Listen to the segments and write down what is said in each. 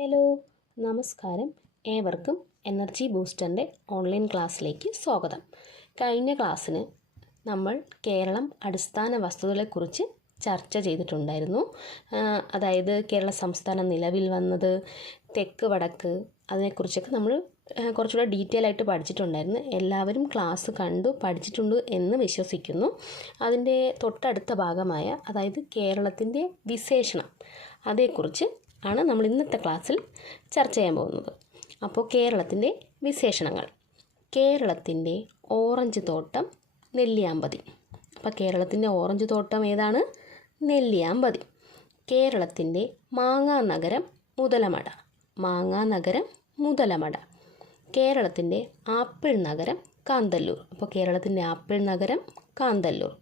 Hello നമസ്കാരം. ഏവർക്കും energy ബൂസ്റ്ററിന്റെ online ക്ലാസ്സിലേക്ക് സ്വാഗതം. കഴിഞ്ഞ ക്ലാസ്സിന് നമ്മൾ കേരളം അടിസ്ഥാന വസ്തുതകളെക്കുറിച്ച് ചർച്ച ചെയ്തിട്ടുണ്ടായിരുന്നു. അതായത് കേരള സംസ്ഥാനം നിലവിൽ വന്നത് തെക്ക് വടക്ക് അതിനെക്കുറിച്ചൊക്കെ നമ്മൾ കുറച്ചുകൂടെ ഡീറ്റെയിൽ ആയിട്ട് പഠിച്ചിട്ടുണ്ടായിരുന്നു. എല്ലാവരും ക്ലാസ് കണ്ടു പഠിച്ചിട്ടുണ്ട് എന്ന് വിശ്വസിക്കുന്നു. അതിന്റെ തൊട്ടടുത്ത ഭാഗമായ അതായത് കേരളത്തിന്റെ വിശേഷണം അതേക്കുറിച്ച് ആണ് നമ്മൾ ഇന്നത്തെ ക്ലാസ്സിൽ ചർച്ച ചെയ്യാൻ പോകുന്നത്. അപ്പോൾ കേരളത്തിന്റെ വിശേഷണങ്ങൾ. കേരളത്തിന്റെ ഓറഞ്ച് തോട്ടം നെല്ലിയാമ്പതി. അപ്പോൾ കേരളത്തിന്റെ ഓറഞ്ച് തോട്ടം ഏതാണ്? നെല്ലിയാമ്പതി. കേരളത്തിന്റെ മാങ്ങാ നഗരം മുതലമട. മാങ്ങാ നഗരം മുതലമട. കേരളത്തിന്റെ ആപ്പിൾ നഗരം കാന്തല്ലൂർ. അപ്പോൾ കേരളത്തിന്റെ ആപ്പിൾ നഗരം കാന്തല്ലൂർ.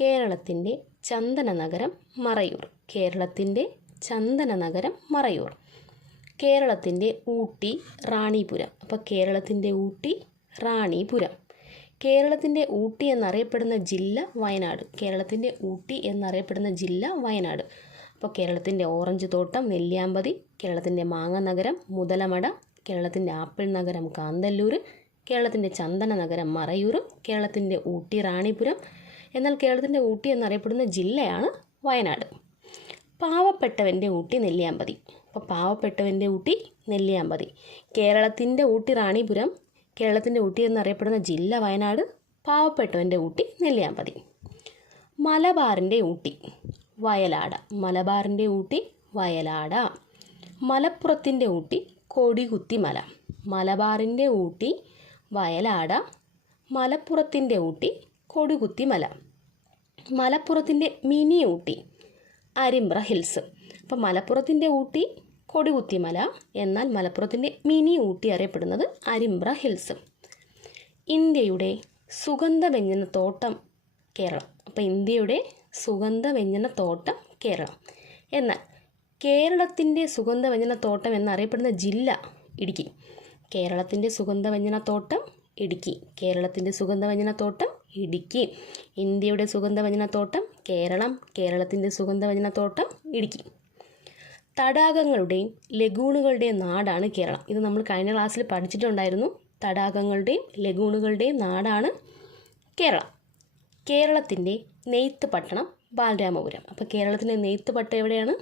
കേരളത്തിന്റെ ചന്ദന നഗരം മറയൂർ. കേരളത്തിന്റെ ചന്ദന നഗരം മറയൂർ. കേരളത്തിന്റെ ഊട്ടി റാണിപുരം. അപ്പോൾ കേരളത്തിന്റെ ഊട്ടി റാണിപുരം. കേരളത്തിന്റെ ഊട്ടി എന്നറിയപ്പെടുന്ന ജില്ല വയനാട്. കേരളത്തിന്റെ ഊട്ടി എന്നറിയപ്പെടുന്ന ജില്ല വയനാട്. അപ്പോൾ കേരളത്തിന്റെ ഓറഞ്ച് തോട്ടം നെല്ലിയാമ്പതി. കേരളത്തിന്റെ മാങ്ങ നഗരം മുതലമട. കേരളത്തിന്റെ ആപ്പിൾ നഗരം കാന്തല്ലൂർ. കേരളത്തിന്റെ ചന്ദന നഗരം മറയൂർ. കേരളത്തിന്റെ ഊട്ടി റാണിപുരം. എന്നാൽ കേരളത്തിന്റെ ഊട്ടി എന്നറിയപ്പെടുന്ന ജില്ലയാണ് വയനാട്. പാവപ്പെട്ടവന്റെ ഊട്ടി നെല്ലിയാമ്പതി. അപ്പോൾ പാവപ്പെട്ടവന്റെ ഊട്ടി നെല്ലിയാമ്പതി. കേരളത്തിന്റെ ഊട്ടി റാണിപുരം കേരളത്തിന്റെ ഊട്ടി എന്നറിയപ്പെടുന്ന ജില്ല വയനാട് പാവപ്പെട്ടവന്റെ ഊട്ടി നെല്ലിയാമ്പതി. മലബാറിന്റെ ഊട്ടി വയലാട. മലബാറിന്റെ ഊട്ടി വയലാട. മലപ്പുറത്തിന്റെ ഊട്ടി കൊടികുത്തി മല മലബാറിന്റെ ഊട്ടി വയലാട. മലപ്പുറത്തിന്റെ ഊട്ടി കൊടികുത്തിമല. മലപ്പുറത്തിന്റെ മിനി ഊട്ടി അരിമ്പ്ര ഹിൽസ്. അപ്പം മലപ്പുറത്തിന്റെ ഊട്ടി കൊടികുത്തിമല എന്നാൽ മലപ്പുറത്തിന്റെ മിനി ഊട്ടി അറിയപ്പെടുന്നത് അരിമ്പ്ര ഹിൽസ്. ഇന്ത്യയുടെ സുഗന്ധവ്യഞ്ജന തോട്ടം കേരളം. അപ്പോൾ ഇന്ത്യയുടെ സുഗന്ധവ്യഞ്ജന തോട്ടം കേരളം. എന്നാൽ കേരളത്തിന്റെ സുഗന്ധവ്യഞ്ജന തോട്ടം എന്നറിയപ്പെടുന്ന ജില്ല ഇടുക്കി. കേരളത്തിന്റെ സുഗന്ധവ്യഞ്ജന തോട്ടം ഇടുക്കി. കേരളത്തിന്റെ സുഗന്ധവ്യഞ്ജന തോട്ടം ഇടുക്കി. ഇന്ത്യയുടെ സുഗന്ധവ്യഞ്ജന തോട്ടം കേരളം കേരളത്തിന്റെ സുഗന്ധവചനത്തോട്ടം തോട്ടം ഇടുക്കി. തടാകങ്ങളുടെയും ലഗൂണുകളുടെയും നാടാണ് കേരളം. ഇത് നമ്മൾ കഴിഞ്ഞ ക്ലാസ്സിൽ പഠിച്ചിട്ടുണ്ടായിരുന്നു. തടാകങ്ങളുടെയും ലഗൂണുകളുടെയും നാടാണ് കേരളം. കേരളത്തിന്റെ നെയ്ത്ത് പട്ടണം ബാലരാമപുരം. അപ്പോൾ കേരളത്തിന്റെ നെയ്ത്ത് പട്ടം എവിടെയാണ്?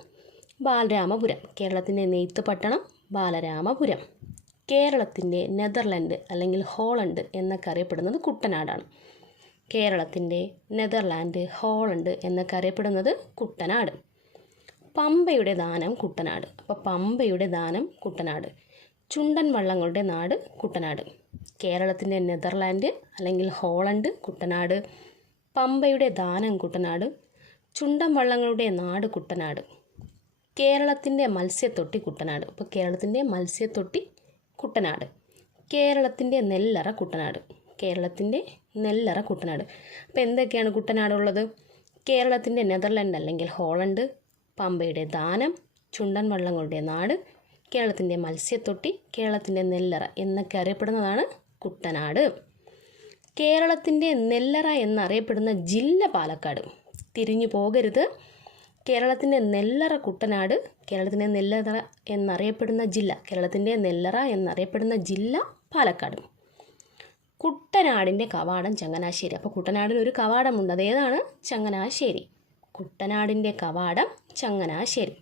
ബാലരാമപുരം. കേരളത്തിന്റെ നെയ്ത്ത് പട്ടണം ബാലരാമപുരം. കേരളത്തിന്റെ നെതർലൻഡ് അല്ലെങ്കിൽ ഹോളണ്ട് എന്നൊക്കെ അറിയപ്പെടുന്നത് കുട്ടനാടാണ്. കേരളത്തിന്റെ നെതർലാൻഡ് ഹോളണ്ട് എന്നൊക്കെ അറിയപ്പെടുന്നത് കുട്ടനാട്. പമ്പയുടെ ദാനം കുട്ടനാട്. അപ്പോൾ പമ്പയുടെ ദാനം കുട്ടനാട്. ചുണ്ടൻ വള്ളങ്ങളുടെ നാട് കുട്ടനാട്. കേരളത്തിന്റെ നെതർലാൻഡ് അല്ലെങ്കിൽ ഹോളണ്ട് കുട്ടനാട്. പമ്പയുടെ ദാനം കുട്ടനാട്. ചുണ്ടൻ വള്ളങ്ങളുടെ നാട് കുട്ടനാട്. കേരളത്തിന്റെ മത്സ്യത്തൊട്ടി കുട്ടനാട്. അപ്പോൾ കേരളത്തിന്റെ മത്സ്യത്തൊട്ടി കുട്ടനാട്. കേരളത്തിന്റെ നെല്ലറ കുട്ടനാട്. കേരളത്തിന്റെ നെല്ലറ കുട്ടനാട്. അപ്പോൾ എന്തൊക്കെയാണ് കുട്ടനാടുള്ളത്? കേരളത്തിന്റെ നെതർലൻഡ് അല്ലെങ്കിൽ ഹോളണ്ട് പമ്പയുടെ ദാനം ചുണ്ടൻ വള്ളങ്ങളുടെ നാട് കേരളത്തിന്റെ മത്സ്യത്തൊട്ടി കേരളത്തിന്റെ നെല്ലറ എന്നൊക്കെ അറിയപ്പെടുന്നതാണ് കുട്ടനാട്. കേരളത്തിന്റെ നെല്ലറ എന്നറിയപ്പെടുന്ന ജില്ല പാലക്കാട്. തിരിഞ്ഞു പോകരുത്. കേരളത്തിന്റെ നെല്ലറ കുട്ടനാട് കേരളത്തിന്റെ നെല്ലറ എന്നറിയപ്പെടുന്ന ജില്ല കേരളത്തിന്റെ നെല്ലറ എന്നറിയപ്പെടുന്ന ജില്ല പാലക്കാട്. കുട്ടനാടിന്റെ കവാടം ചങ്ങനാശ്ശേരി. അപ്പോൾ കുട്ടനാടിൽ ഒരു കവാടമുണ്ട്. അതേതാണ് ചങ്ങനാശ്ശേരി. കുട്ടനാടിന്റെ കവാടം ചങ്ങനാശ്ശേരി.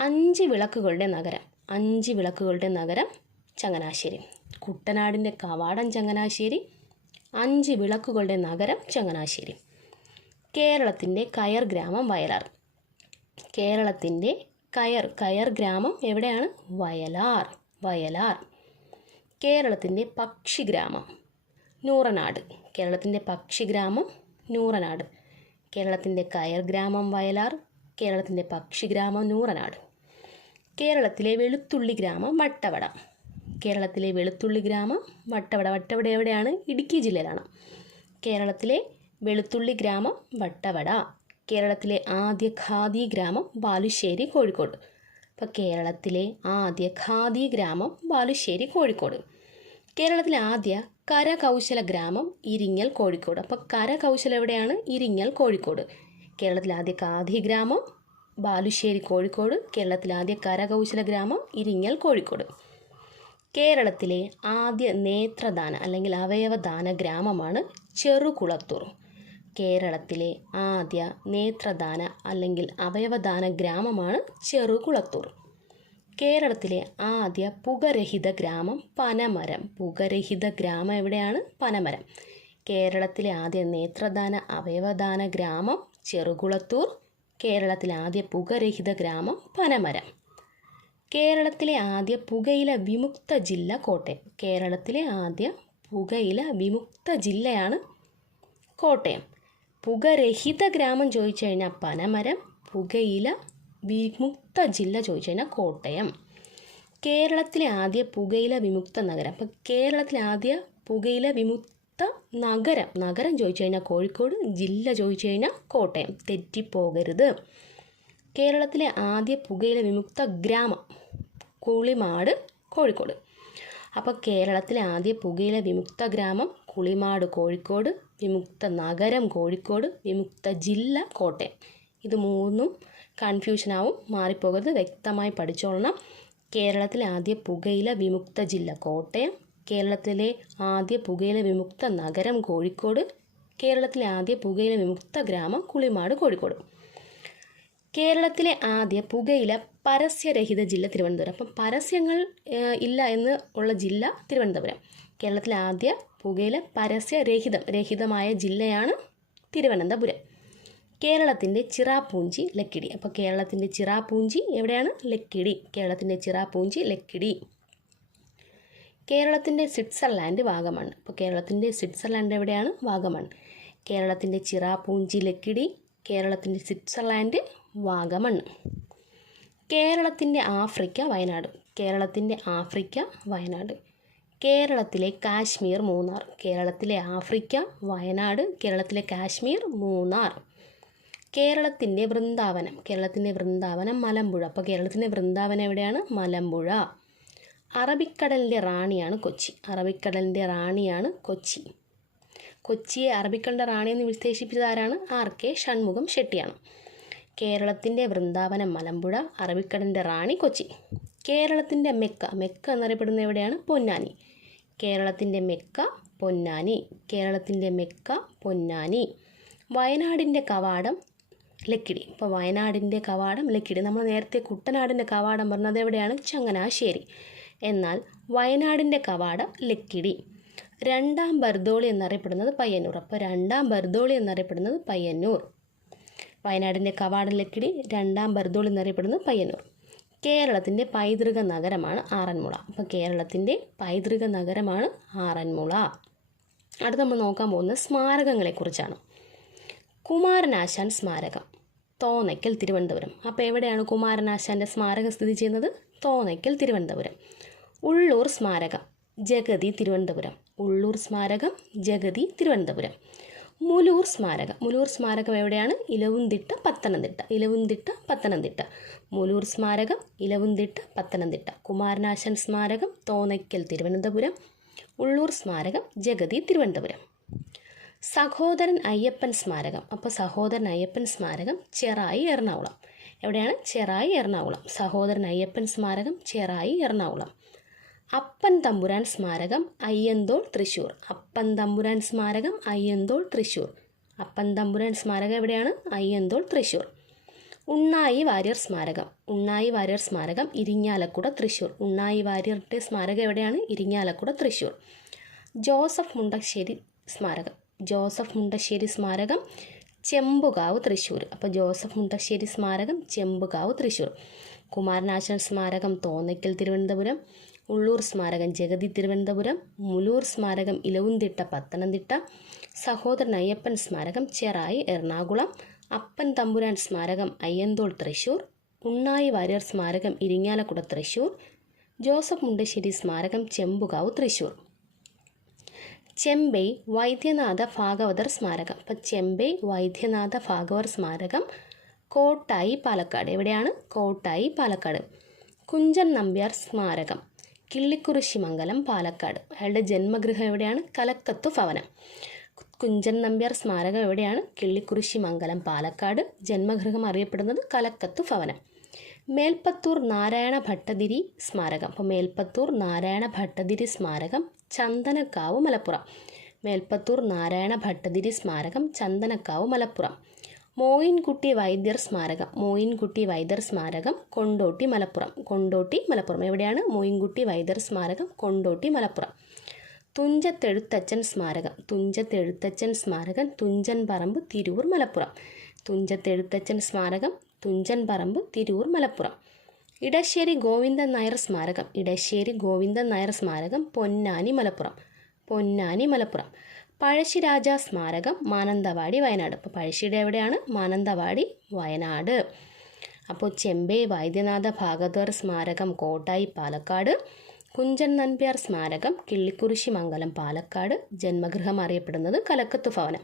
അഞ്ച് വിളക്കുകളുടെ നഗരം. അഞ്ച് വിളക്കുകളുടെ നഗരം ചങ്ങനാശ്ശേരി. കുട്ടനാടിന്റെ കവാടം ചങ്ങനാശ്ശേരി. അഞ്ച് വിളക്കുകളുടെ നഗരം ചങ്ങനാശ്ശേരി. കേരളത്തിന്റെ കയർ ഗ്രാമം വയലാർ. കേരളത്തിന്റെ കയർ കയർ ഗ്രാമം എവിടെയാണ്? വയലാർ. വയലാർ. കേരളത്തിന്റെ പക്ഷിഗ്രാമം നൂറനാട്. കേരളത്തിന്റെ പക്ഷിഗ്രാമം നൂറനാട്. കേരളത്തിന്റെ കയർ ഗ്രാമം വയലാർ. കേരളത്തിന്റെ പക്ഷിഗ്രാമം നൂറനാട്. കേരളത്തിലെ വെളുത്തുള്ളി ഗ്രാമം വട്ടവട. കേരളത്തിലെ വെളുത്തുള്ളി ഗ്രാമം വട്ടവട. വട്ടവട എവിടെയാണ്? ഇടുക്കി ജില്ലയിലാണ്. കേരളത്തിലെ വെളുത്തുള്ളി ഗ്രാമം വട്ടവട. കേരളത്തിലെ ആദ്യ ഖാദി ഗ്രാമം ബാലുശ്ശേരി കോഴിക്കോട്. അപ്പോൾ കേരളത്തിലെ ആദ്യ ഖാദി ഗ്രാമം ബാലുശ്ശേരി കോഴിക്കോട്. കേരളത്തിലെ ആദ്യ കരകൗശല ഗ്രാമം ഇരിങ്ങൽ കോഴിക്കോട്. അപ്പോൾ കരകൗശലം എവിടെയാണ്? ഇരിങ്ങൽ കോഴിക്കോട്. കേരളത്തിലെ ആദ്യ ഖാദി ഗ്രാമം ബാലുശ്ശേരി കോഴിക്കോട്. കേരളത്തിലെ ആദ്യ കരകൗശല ഗ്രാമം ഇരിങ്ങൽ കോഴിക്കോട്. കേരളത്തിലെ ആദ്യ നേത്രദാന അല്ലെങ്കിൽ അവയവദാന ഗ്രാമമാണ് ചെറുകുളത്തൂർ. കേരളത്തിലെ ആദ്യ നേത്രദാന അല്ലെങ്കിൽ അവയവദാന ഗ്രാമമാണ് ചെറുകുളത്തൂർ. കേരളത്തിലെ ആദ്യ പുകരഹിത ഗ്രാമം പനമരം. പുകരഹിത ഗ്രാമം എവിടെയാണ്? പനമരം. കേരളത്തിലെ ആദ്യ നേത്രദാന അവയവദാന ഗ്രാമം ചെറുകുളത്തൂർ. കേരളത്തിലെ ആദ്യ പുകരഹിത ഗ്രാമം പനമരം. കേരളത്തിലെ ആദ്യ പുകയില വിമുക്ത ജില്ല കോട്ടയം. കേരളത്തിലെ ആദ്യ പുകയില വിമുക്ത ജില്ലയാണ് കോട്ടയം. പുകരഹിത ഗ്രാമം ചോദിച്ചു കഴിഞ്ഞാൽ പനമരം പുകയില വിമുക്ത ജില്ല ചോദിച്ചു കഴിഞ്ഞാൽ കോട്ടയം. കേരളത്തിലെ ആദ്യ പുകയില വിമുക്ത നഗരം. അപ്പം കേരളത്തിലെ ആദ്യ പുകയില വിമുക്ത നഗരം. നഗരം ചോദിച്ചു കഴിഞ്ഞാൽ കോഴിക്കോട് ജില്ല ചോദിച്ചു കഴിഞ്ഞാൽ കോട്ടയം. തെറ്റിപ്പോകരുത്. കേരളത്തിലെ ആദ്യ പുകയില വിമുക്ത ഗ്രാമം കുളിമാട് കോഴിക്കോട്. അപ്പോൾ കേരളത്തിലെ ആദ്യ പുകയില വിമുക്ത ഗ്രാമം കുളിമാട് കോഴിക്കോട്. വിമുക്ത നഗരം കോഴിക്കോട് വിമുക്ത ജില്ല കോട്ടയം. ഇത് മൂന്നും കൺഫ്യൂഷനാവും മാറിപ്പോകരുത്. വ്യക്തമായി പഠിച്ചോളണം. കേരളത്തിലെ ആദ്യ പുകയില വിമുക്ത ജില്ല കോട്ടയം. കേരളത്തിലെ ആദ്യ പുകയില വിമുക്ത നഗരം കോഴിക്കോട്. കേരളത്തിലെ ആദ്യ പുകയില വിമുക്ത ഗ്രാമം കുളിമാട് കോഴിക്കോട്. കേരളത്തിലെ ആദ്യ പുകയില പരസ്യരഹിത ജില്ല തിരുവനന്തപുരം. അപ്പം പരസ്യങ്ങൾ ഇല്ല എന്ന് ഉള്ള ജില്ല തിരുവനന്തപുരം. കേരളത്തിലെ ആദ്യ പുകയില പരസ്യരഹിതം രഹിതമായ ജില്ലയാണ് തിരുവനന്തപുരം. കേരളത്തിന്റെ ചിറാപ്പൂഞ്ചി ലക്കിടി. അപ്പോൾ കേരളത്തിന്റെ ചിറാപ്പൂഞ്ചി എവിടെയാണ്? ലക്കിടി. കേരളത്തിന്റെ ചിറാപ്പൂഞ്ചി ലക്കിടി. കേരളത്തിന്റെ സ്വിറ്റ്സർലാൻഡ് വാഗമൺ. അപ്പോൾ കേരളത്തിന്റെ സ്വിറ്റ്സർലാൻഡ് എവിടെയാണ്? വാഗമൺ. കേരളത്തിന്റെ ചിറാപ്പൂഞ്ചി ലക്കിടി. കേരളത്തിന്റെ സ്വിറ്റ്സർലാൻഡ് വാഗമൺ. കേരളത്തിന്റെ ആഫ്രിക്ക വയനാട്. കേരളത്തിന്റെ ആഫ്രിക്ക വയനാട്. കേരളത്തിലെ കാശ്മീർ മൂന്നാർ. കേരളത്തിലെ ആഫ്രിക്ക വയനാട്. കേരളത്തിലെ കാശ്മീർ മൂന്നാർ. കേരളത്തിന്റെ വൃന്ദാവനം കേരളത്തിന്റെ വൃന്ദാവനം മലമ്പുഴ. അപ്പോൾ കേരളത്തിന്റെ വൃന്ദാവനം എവിടെയാണ്? മലമ്പുഴ. അറബിക്കടലിന്റെ റാണിയാണ് കൊച്ചി. അറബിക്കടലിന്റെ റാണിയാണ് കൊച്ചി. കൊച്ചിയെ അറബിക്കടലിന്റെ റാണി എന്ന് വിശേഷിപ്പിച്ചത് ആരാണ്? ആർ കെ ഷൺമുഖം ഷെട്ടിയാണ്. കേരളത്തിന്റെ വൃന്ദാവനം മലമ്പുഴ അറബിക്കടലിന്റെ റാണി കൊച്ചി. കേരളത്തിന്റെ മെക്ക. മെക്ക എന്നറിയപ്പെടുന്ന എവിടെയാണ്? പൊന്നാനി. കേരളത്തിന്റെ മെക്ക പൊന്നാനി. കേരളത്തിന്റെ മെക്ക പൊന്നാനി. വയനാടിന്റെ കവാടം ലക്കിടി. ഇപ്പോൾ വയനാടിന്റെ കവാടം ലക്കിടി. നമ്മൾ നേരത്തെ കുട്ടനാടിന്റെ കവാടം പറഞ്ഞത് എവിടെയാണ്? ചങ്ങനാശ്ശേരി. എന്നാൽ വയനാടിന്റെ കവാടം ലക്കിടി. രണ്ടാം ബർദോളി എന്നറിയപ്പെടുന്നത് പയ്യന്നൂർ. അപ്പോൾ രണ്ടാം ബർദോളി എന്നറിയപ്പെടുന്നത് പയ്യന്നൂർ. വയനാടിന്റെ കവാടം ലക്കിടി രണ്ടാം ബർദോളി എന്നറിയപ്പെടുന്നത് പയ്യന്നൂർ. കേരളത്തിന്റെ പൈതൃക നഗരമാണ് ആറന്മുള. അപ്പോൾ കേരളത്തിന്റെ പൈതൃക നഗരമാണ് ആറന്മുള. അടുത്ത് നമ്മൾ നോക്കാൻ പോകുന്നത് സ്മാരകങ്ങളെക്കുറിച്ചാണ്. കുമാരനാശാൻ സ്മാരകം. തോന്നയ്ക്കൽ തിരുവനന്തപുരം. അപ്പോൾ എവിടെയാണ് കുമാരനാശാന്റെ സ്മാരകം സ്ഥിതി ചെയ്യുന്നത്? തോന്നയ്ക്കൽ തിരുവനന്തപുരം. ഉള്ളൂർ സ്മാരകം ജഗതി തിരുവനന്തപുരം. ഉള്ളൂർ സ്മാരകം ജഗതി തിരുവനന്തപുരം. മുലൂർ സ്മാരകം. മുലൂർ സ്മാരകം എവിടെയാണ്? ഇലവുംതിട്ട പത്തനംതിട്ട. ഇലവുംതിട്ട പത്തനംതിട്ട. മുലൂർ സ്മാരകം ഇലവുംതിട്ട പത്തനംതിട്ട. കുമാരനാശൻ സ്മാരകം തോന്നയ്ക്കൽ തിരുവനന്തപുരം. ഉള്ളൂർ സ്മാരകം ജഗതി തിരുവനന്തപുരം. സഹോദരൻ അയ്യപ്പൻ സ്മാരകം. അപ്പോൾ സഹോദരൻ അയ്യപ്പൻ സ്മാരകം ചെറായി എറണാകുളം. എവിടെയാണ്? ചെറായി എറണാകുളം. സഹോദരൻ അയ്യപ്പൻ സ്മാരകം ചെറായി എറണാകുളം. അപ്പൻ തമ്പുരാൻ സ്മാരകം അയ്യന്തോൾ തൃശ്ശൂർ അപ്പൻ തമ്പുരാൻ സ്മാരകം അയ്യന്തോൾ തൃശ്ശൂർ അപ്പൻ തമ്പുരാൻ സ്മാരകം എവിടെയാണ്? അയ്യന്തോൾ തൃശ്ശൂർ ഉണ്ണായി വാര്യർ സ്മാരകം. ഉണ്ണായി വാര്യർ സ്മാരകം ഇരിങ്ങാലക്കുട തൃശ്ശൂർ ഉണ്ണായി വാര്യരുടെ സ്മാരകം എവിടെയാണ്? ഇരിങ്ങാലക്കുട തൃശ്ശൂർ ജോസഫ് മുണ്ടശ്ശേരി സ്മാരകം. ജോസഫ് മുണ്ടശ്ശേരി സ്മാരകം ചെമ്പുകാവ് തൃശ്ശൂർ. അപ്പോൾ ജോസഫ് മുണ്ടശ്ശേരി സ്മാരകം ചെമ്പുകാവ് തൃശ്ശൂർ. കുമാരനാശൻ സ്മാരകം തോന്നയ്ക്കൽ തിരുവനന്തപുരം ഉള്ളൂർ സ്മാരകം ജഗതി തിരുവനന്തപുരം മുലൂർ സ്മാരകം ഇലവുംതിട്ട പത്തനംതിട്ട സഹോദരൻ അയ്യപ്പൻ സ്മാരകം ചെറായി എറണാകുളം അപ്പൻ തമ്പുരാൻ സ്മാരകം അയ്യന്തോൾ തൃശ്ശൂർ ഉണ്ണായി വാര്യർ സ്മാരകം ഇരിങ്ങാലക്കുട തൃശ്ശൂർ ജോസഫ് മുണ്ടശ്ശേരി സ്മാരകം ചെമ്പുകാവ് തൃശ്ശൂർ. ചെമ്പൈ വൈദ്യനാഥ ഭാഗവതർ സ്മാരകം. അപ്പം ചെമ്പൈ വൈദ്യനാഥ ഭാഗവർ സ്മാരകം കോട്ടായി പാലക്കാട്. എവിടെയാണ്? കോട്ടായി പാലക്കാട്. കുഞ്ചൻ നമ്പ്യാർ സ്മാരകം. കിള്ളിക്കുറിശി മംഗലം പാലക്കാട്. അയാളുടെ ജന്മഗൃഹം എവിടെയാണ്? കലക്കത്തു ഭവനം. കുഞ്ചൻ നമ്പ്യാർ സ്മാരകം എവിടെയാണ്? കിള്ളിക്കുറിശി മംഗലം പാലക്കാട്. ജന്മഗൃഹം അറിയപ്പെടുന്നത് കലക്കത്തു ഭവനം. മേൽപ്പത്തൂർ നാരായണ ഭട്ടതിരി സ്മാരകം. അപ്പോൾ മേൽപ്പത്തൂർ നാരായണ ഭട്ടതിരി സ്മാരകം ചന്ദനക്കാവ് മലപ്പുറം. മേൽപ്പത്തൂർ നാരായണ ഭട്ടതിരി സ്മാരകം ചന്ദനക്കാവ് മലപ്പുറം. മോയിൻകുട്ടി വൈദ്യർ സ്മാരകം മോയിൻകുട്ടി വൈദ്യർ സ്മാരകം കൊണ്ടോട്ടി മലപ്പുറം. കൊണ്ടോട്ടി മലപ്പുറം. എവിടെയാണ്? മോയിൻകുട്ടി വൈദ്യർ സ്മാരകം കൊണ്ടോട്ടി മലപ്പുറം. തുഞ്ചത്തെഴുത്തച്ഛൻ സ്മാരകം തുഞ്ചത്തെഴുത്തച്ഛൻ സ്മാരകം തുഞ്ചൻ പറമ്പ് തിരൂർ മലപ്പുറം. തുഞ്ചത്തെഴുത്തച്ഛൻ സ്മാരകം തുഞ്ചൻ പറമ്പ് തിരൂർ മലപ്പുറം. ഇടശ്ശേരി ഗോവിന്ദൻ നായർ സ്മാരകം. ഇടശ്ശേരി ഗോവിന്ദൻ നായർ സ്മാരകം പൊന്നാനി മലപ്പുറം. പൊന്നാനി മലപ്പുറം. പഴശ്ശിരാജ സ്മാരകം മാനന്തവാടി വയനാട്. അപ്പോൾ പഴശ്ശിയുടെ എവിടെയാണ്? മാനന്തവാടി വയനാട്. അപ്പോൾ ചെമ്പൈ വൈദ്യനാഥ ഭാഗവതർ സ്മാരകം കോട്ടായി പാലക്കാട്. കുഞ്ചൻ നമ്പ്യാർ സ്മാരകം കിള്ളിക്കുറിശി മംഗലം പാലക്കാട്. ജന്മഗൃഹം അറിയപ്പെടുന്നത് കലക്കത്ത് ഭവനം.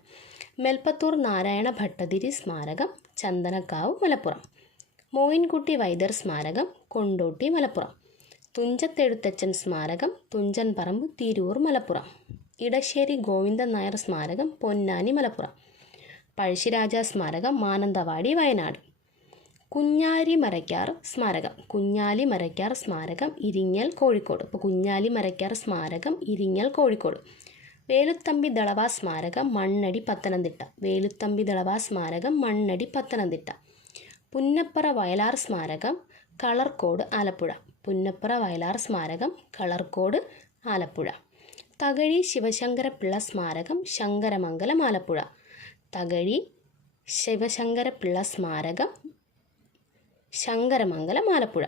മെൽപ്പത്തൂർ നാരായണ ഭട്ടതിരി സ്മാരകം ചന്ദനക്കാവ് മലപ്പുറം. മോയിൻകുട്ടി വൈദർ സ്മാരകം കൊണ്ടോട്ടി മലപ്പുറം. തുഞ്ചത്തെഴുത്തച്ഛൻ സ്മാരകം തുഞ്ചൻ പറമ്പ് തിരൂർ മലപ്പുറം. ഇടശ്ശേരി ഗോവിന്ദൻ നായർ സ്മാരകം പൊന്നാനി മലപ്പുറം. പഴശ്ശിരാജ സ്മാരകം മാനന്തവാടി വയനാട്. കുഞ്ഞാലി മരക്കാർ സ്മാരകം കുഞ്ഞാലി മരക്കാർ സ്മാരകം ഇരിങ്ങൽ കോഴിക്കോട്. ഇപ്പോൾ കുഞ്ഞാലി മരക്കാർ സ്മാരകം ഇരിങ്ങൽ കോഴിക്കോട്. വേലുത്തമ്പി ദളവ സ്മാരകം മണ്ണടി പത്തനംതിട്ട. വേലുത്തമ്പി ദളവ സ്മാരകം മണ്ണടി പത്തനംതിട്ട. പുന്നപ്പറ വയലാർ സ്മാരകം കളർക്കോട് ആലപ്പുഴ. പുന്നപ്പറ വയലാർ സ്മാരകം കളർക്കോട് ആലപ്പുഴ. തകഴി ശിവശങ്കരപ്പിള്ള സ്മാരകം ശങ്കരമംഗലം ആലപ്പുഴ. തകഴി ശിവശങ്കരപ്പിള്ള സ്മാരകം ശങ്കരമംഗലം ആലപ്പുഴ.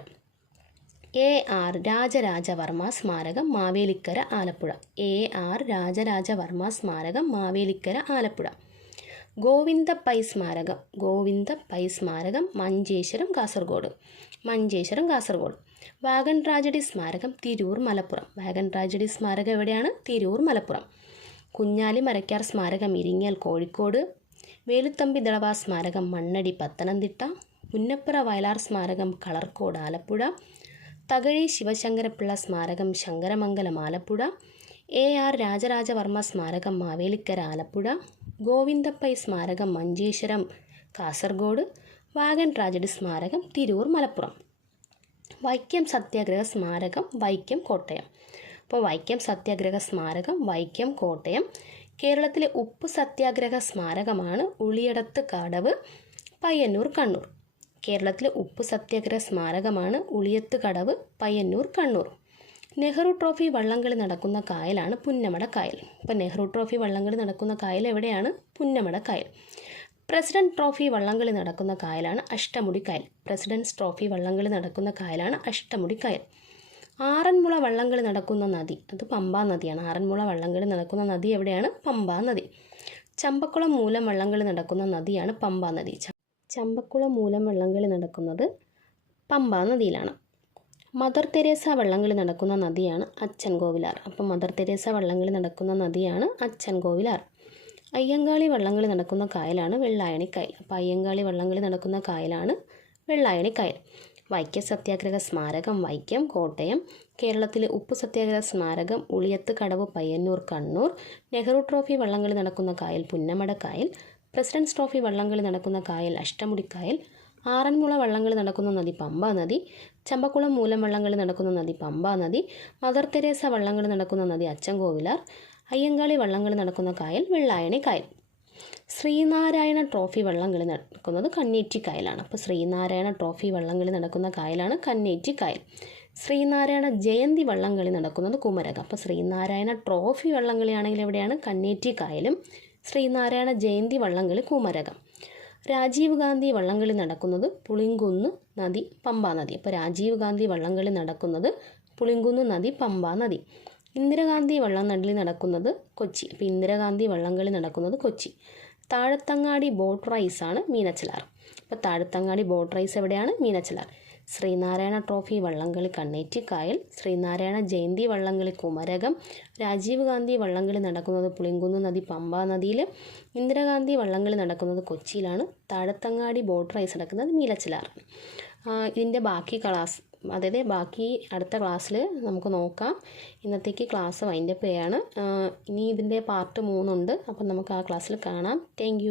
എ ആർ രാജരാജവർമ്മ സ്മാരകം മാവേലിക്കര ആലപ്പുഴ. എ ആർ രാജരാജവർമ്മ സ്മാരകം മാവേലിക്കര ആലപ്പുഴ. ഗോവിന്ദ പൈ സ്മാരകം. ഗോവിന്ദ പൈ സ്മാരകം മഞ്ചേശ്വരം കാസർഗോഡ്. മഞ്ചേശ്വരം കാസർഗോഡ്. വാഗൺ ട്രാജഡി സ്മാരകം തിരൂർ മലപ്പുറം. വാഗൺ ട്രാജഡി സ്മാരകം എവിടെയാണ്? തിരൂർ മലപ്പുറം. കുഞ്ഞാലി മരക്കാർ സ്മാരകം ഇരിങ്ങൽ കോഴിക്കോട്. വേലുത്തമ്പി ദളവ സ്മാരകം മണ്ണടി പത്തനംതിട്ട. പുന്നപ്പുറ വയലാർ സ്മാരകം കളർക്കോട് ആലപ്പുഴ. തകഴി ശിവശങ്കരപ്പിള്ള സ്മാരകം ശങ്കരമംഗലം ആലപ്പുഴ. എ ആർ രാജരാജവർമ്മ സ്മാരകം മാവേലിക്കര ആലപ്പുഴ. ഗോവിന്ദപ്പൈ സ്മാരകം മഞ്ചേശ്വരം കാസർഗോഡ് വാഗൻ ട്രാജഡി സ്മാരകം തിരൂർ മലപ്പുറം. വൈക്കം സത്യാഗ്രഹ സ്മാരകം വൈക്കം കോട്ടയം. അപ്പോൾ വൈക്കം സത്യാഗ്രഹ സ്മാരകം വൈക്കം കോട്ടയം. കേരളത്തിലെ ഉപ്പ് സത്യാഗ്രഹ സ്മാരകമാണ് ഉളിയടത്ത് കടവ് പയ്യന്നൂർ കണ്ണൂർ. കേരളത്തിലെ ഉപ്പ് സത്യാഗ്രഹ സ്മാരകമാണ് ഉളിയത്ത് കടവ് പയ്യന്നൂർ കണ്ണൂർ. നെഹ്റു ട്രോഫി വള്ളംകളി നടക്കുന്ന കായലാണ് പുന്നമട കായൽ. അപ്പോൾ നെഹ്റു ട്രോഫി വള്ളംകളി നടക്കുന്ന കായൽ എവിടെയാണ്? പുന്നമട കായൽ. പ്രസിഡന്റ് ട്രോഫി വള്ളംകളി നടക്കുന്ന കായലാണ് അഷ്ടമുടി കായൽ. പ്രസിഡൻസ് ട്രോഫി വള്ളംകളി നടക്കുന്ന കായലാണ് അഷ്ടമുടി കായൽ. ആറന്മുള വള്ളംകളി നടക്കുന്ന നദി. അത് പമ്പാ നദിയാണ്. ആറന്മുള വള്ളംകളി നടക്കുന്ന നദി എവിടെയാണ്? പമ്പാ നദി. ചമ്പക്കുളം മൂലം വള്ളംകളി നടക്കുന്ന നദിയാണ് പമ്പാ നദി. ചമ്പക്കുളം മൂലം വള്ളംകളി നടക്കുന്നത് പമ്പാ നദിയിലാണ്. മദർ തെരേസ വള്ളംകളി നടക്കുന്ന നദിയാണ് അച്ഛൻ അച്ചൻകോവിലാർ അപ്പോൾ മദർ തെരേസ വള്ളംകളി നടക്കുന്ന നദിയാണ് അച്ഛൻ അച്ചൻകോവിലാർ അയ്യങ്കാളി വള്ളംകളി നടക്കുന്ന കായലാണ് വെള്ളായണി കായൽ അപ്പോൾ അയ്യങ്കാളി വള്ളംകളി നടക്കുന്ന കായലാണ് വെള്ളായണി കായൽ വൈക്കം സത്യാഗ്രഹ സ്മാരകം വൈക്കം കോട്ടയം കേരളത്തിലെ ഉപ്പ് സത്യാഗ്രഹ സ്മാരകം ഉളിയത്ത് കടവ് പയ്യന്നൂർ കണ്ണൂർ നെഹ്റു ട്രോഫി വള്ളംകളി നടക്കുന്ന കായൽ പുന്നമട കായൽ പ്രസിഡൻസ് ട്രോഫി വള്ളംകളി നടക്കുന്ന കായൽ അഷ്ടമുടി കായൽ ആറന്മുള വള്ളംകളി നടക്കുന്ന നദി പമ്പാ നദി ചമ്പക്കുളം മൂലം വള്ളംകളി നടക്കുന്ന നദി പമ്പാ നദി മദർ തെരേസ വള്ളംകളി നടക്കുന്ന നദി അച്ചൻകോവിലാർ അയ്യങ്കാളി വള്ളംകളി നടക്കുന്ന കായൽ വെള്ളായണി കായൽ. ശ്രീനാരായണ ട്രോഫി വള്ളംകളി നടക്കുന്നത് കന്നേറ്റി കായലാണ്. അപ്പോൾ ശ്രീനാരായണ ട്രോഫി വള്ളംകളി നടക്കുന്ന കായലാണ് കന്നേറ്റി കായൽ. ശ്രീനാരായണ ജയന്തി വള്ളംകളി നടക്കുന്നത് കുമരകം. അപ്പോൾ ശ്രീനാരായണ ട്രോഫി വള്ളംകളിയാണെങ്കിൽ എവിടെയാണ്? കന്നേറ്റി കായലും. ശ്രീനാരായണ ജയന്തി വള്ളംകളി കുമരകം. രാജീവ് ഗാന്ധി വള്ളംകളി നടക്കുന്നത് പുളിങ്കുന്ന് നദി പമ്പാ നദി. അപ്പോൾ രാജീവ് ഗാന്ധി വള്ളംകളി നടക്കുന്നത് പുളിങ്കുന്ന് നദി പമ്പാ നദി. ഇന്ദിരാഗാന്ധി വള്ളംകളി നടക്കുന്നത് കൊച്ചി. അപ്പോൾ ഇന്ദിരാഗാന്ധി വള്ളംകളി നടക്കുന്നത് കൊച്ചി. താഴത്തങ്ങാടി ബോട്ട് റൈസാണ് മീനച്ചിലാർ. അപ്പോൾ താഴത്തങ്ങാടി ബോട്ട് റൈസ് എവിടെയാണ്? മീനച്ചിലാർ. ശ്രീനാരായണ ട്രോഫി വള്ളംകളി കണ്ണേറ്റിക്കായൽ ശ്രീനാരായണ ജയന്തി വള്ളംകളി കുമരകം രാജീവ് ഗാന്ധി വള്ളംകളി നടക്കുന്നത് പുളിങ്കുന്ന് നദി പമ്പാ നദിയിൽ ഇന്ദിരാഗാന്ധി വള്ളംകളി നടക്കുന്നത് കൊച്ചിയിലാണ് താഴത്തങ്ങാടി ബോട്ട് റൈസ് നടക്കുന്നത് മീലച്ചിലാറാണ് ഇതിന്റെ ബാക്കി ക്ലാസ് അതായത് ബാക്കി അടുത്ത ക്ലാസ്സിൽ നമുക്ക് നോക്കാം. ഇന്നത്തേക്ക് ക്ലാസ് വൈൻഡപ്പ് ചെയ്യാണ്. ഇനി ഇതിന്റെ പാർട്ട് മൂന്നുണ്ട്. അപ്പം നമുക്ക് ആ ക്ലാസ്സിൽ കാണാം. താങ്ക്